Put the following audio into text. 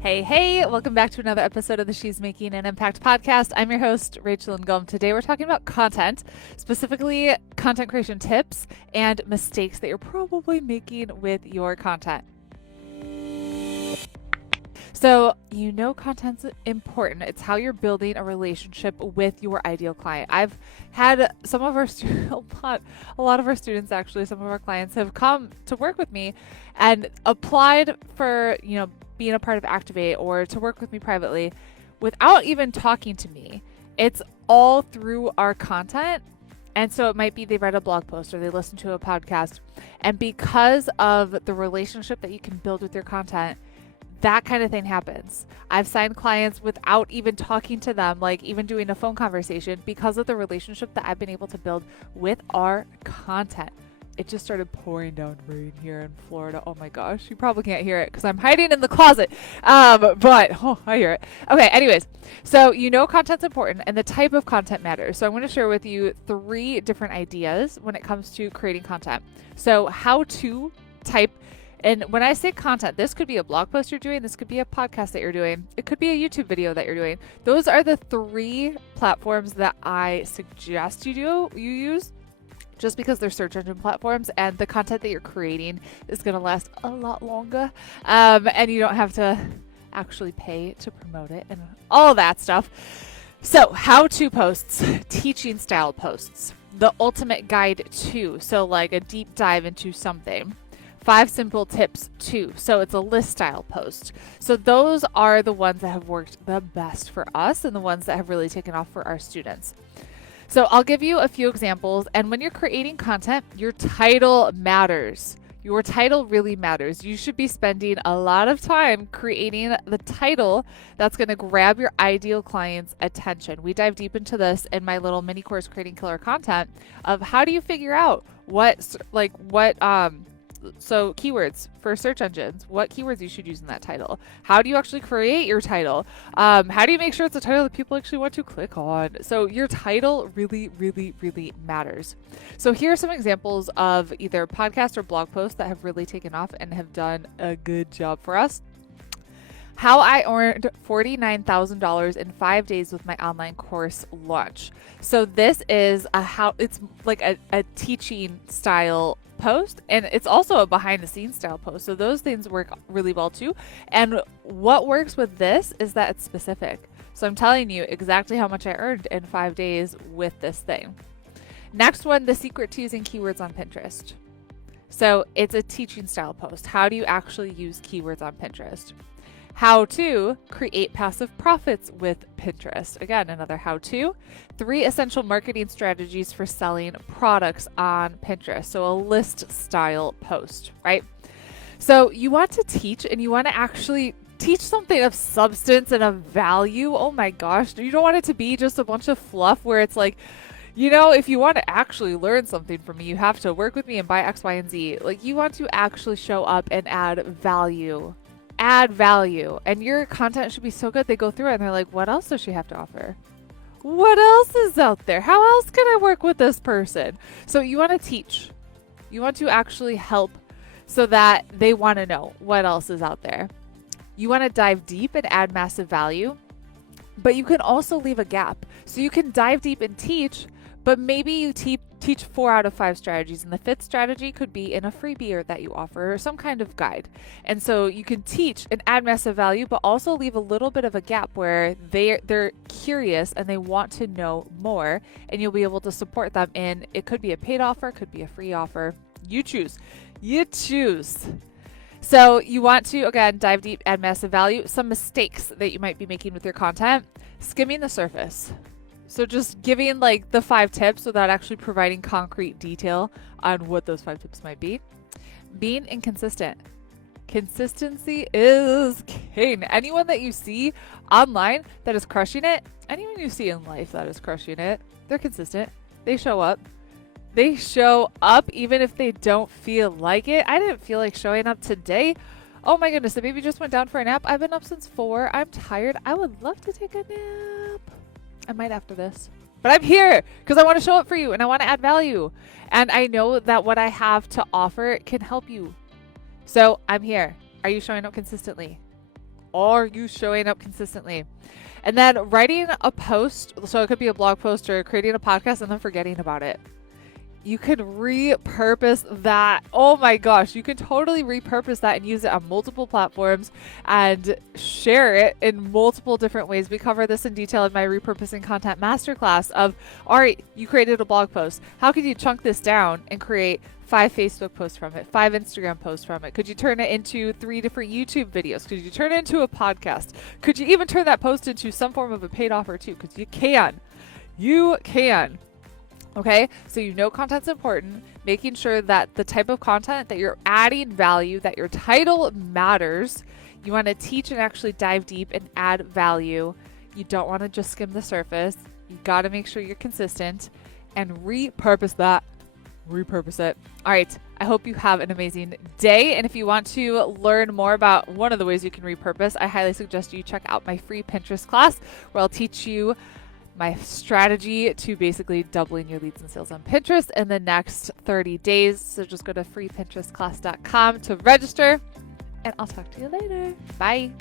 Hey, welcome back to another episode of the She's Making an Impact podcast. I'm your host, Rachel Ngom. Today we're talking about content, specifically content creation tips and mistakes that you're probably making with your content. So, content's important. It's how you're building a relationship with your ideal client. I've had some of our a lot of our students actually, some of our clients have come to work with me and applied for, being a part of Activate or to work with me privately without even talking to me. It's all through our content. And so it might be they read a blog post or they listened to a podcast. And because of the relationship that you can build with your content, that kind of thing happens. I've signed clients without even talking to them, like even doing a phone conversation, because of the relationship that I've been able to build with our content. It just started pouring down rain here in Florida. Oh my gosh, you probably can't hear it because I'm hiding in the closet. But I hear it. Okay, anyways, so content's important and the type of content matters. So I'm going to share with you 3 different ideas when it comes to creating content. So how to type. And when I say content, this could be a blog post you're doing. This could be a podcast that you're doing. It could be a YouTube video that you're doing. Those are the 3 platforms that I suggest you use, just because they're search engine platforms and the content that you're creating is going to last a lot longer. And you don't have to actually pay to promote it and all that stuff. So how-to posts, teaching style posts, the ultimate guide to, so like a deep dive into something. 5 simple tips too. So it's a list style post. So those are the ones that have worked the best for us and the ones that have really taken off for our students. So I'll give you a few examples. And when you're creating content, your title matters. Your title really matters. You should be spending a lot of time creating the title that's going to grab your ideal client's attention. We dive deep into this in my little mini course, Creating Killer Content, of how do you figure out so keywords for search engines, what keywords you should use in that title. How do you actually create your title? How do you make sure it's a title that people actually want to click on? So your title really, really, really matters. So here are some examples of either podcasts or blog posts that have really taken off and have done a good job for us. How I earned $49,000 in 5 days with my online course launch. So this is it's like a teaching style post, and it's also a behind the scenes style post. So those things work really well too. And what works with this is that it's specific. So I'm telling you exactly how much I earned in 5 days with this thing. Next one, the secret to using keywords on Pinterest. So it's a teaching style post. How do you actually use keywords on Pinterest? How to create passive profits with Pinterest. Again, another how to. 3 essential marketing strategies for selling products on Pinterest. So a list style post, right? So you want to teach and you want to actually teach something of substance and of value. Oh my gosh. You don't want it to be just a bunch of fluff where it's like, if you want to actually learn something from me, you have to work with me and buy X, Y, and Z. Like, you want to actually show up and add value. And your content should be so good they go through it and they're like, what else does she have to offer? What else is out there? How else can I work with this person? So you want to teach. You want to actually help so that they want to know what else is out there. You want to dive deep and add massive value, but you can also leave a gap. So you can dive deep and teach, but maybe you teach 4 out of 5 strategies, and the 5th strategy could be in a freebie that you offer or some kind of guide. And so you can teach and add massive value, but also leave a little bit of a gap where they're curious and they want to know more, and you'll be able to support them in, it could be a paid offer, could be a free offer. You choose. So you want to, again, dive deep, add massive value. Some mistakes that you might be making with your content: skimming the surface. So just giving like the 5 tips without actually providing concrete detail on what those 5 tips might be. Being inconsistent. Consistency is king. Anyone that you see online that is crushing it, anyone you see in life that is crushing it, they're consistent. They show up. They show up even if they don't feel like it. I didn't feel like showing up today. Oh my goodness, the baby just went down for a nap. I've been up since 4. I'm tired. I would love to take a nap. I might after this. But I'm here because I want to show up for you and I want to add value. And I know that what I have to offer can help you. So I'm here. Are you showing up consistently? Are you showing up consistently? And then writing a post, so it could be a blog post or creating a podcast and then forgetting about it. You can repurpose that. Oh my gosh, you can totally repurpose that and use it on multiple platforms and share it in multiple different ways. We cover this in detail in my repurposing content masterclass of, all right, you created a blog post. How can you chunk this down and create 5 Facebook posts from it, 5 Instagram posts from it? Could you turn it into 3 different YouTube videos? Could you turn it into a podcast? Could you even turn that post into some form of a paid offer too? Because you can. You can. Okay, so you know content's important, making sure that the type of content that you're adding value, that your title matters. You want to teach and actually dive deep and add value. You don't want to just skim the surface. You got to make sure you're consistent and repurpose that. Repurpose it. All right, I hope you have an amazing day. And if you want to learn more about one of the ways you can repurpose, I highly suggest you check out my free Pinterest class where I'll teach you my strategy to basically doubling your leads and sales on Pinterest in the next 30 days. So just go to freepinterestclass.com to register, and I'll talk to you later. Bye.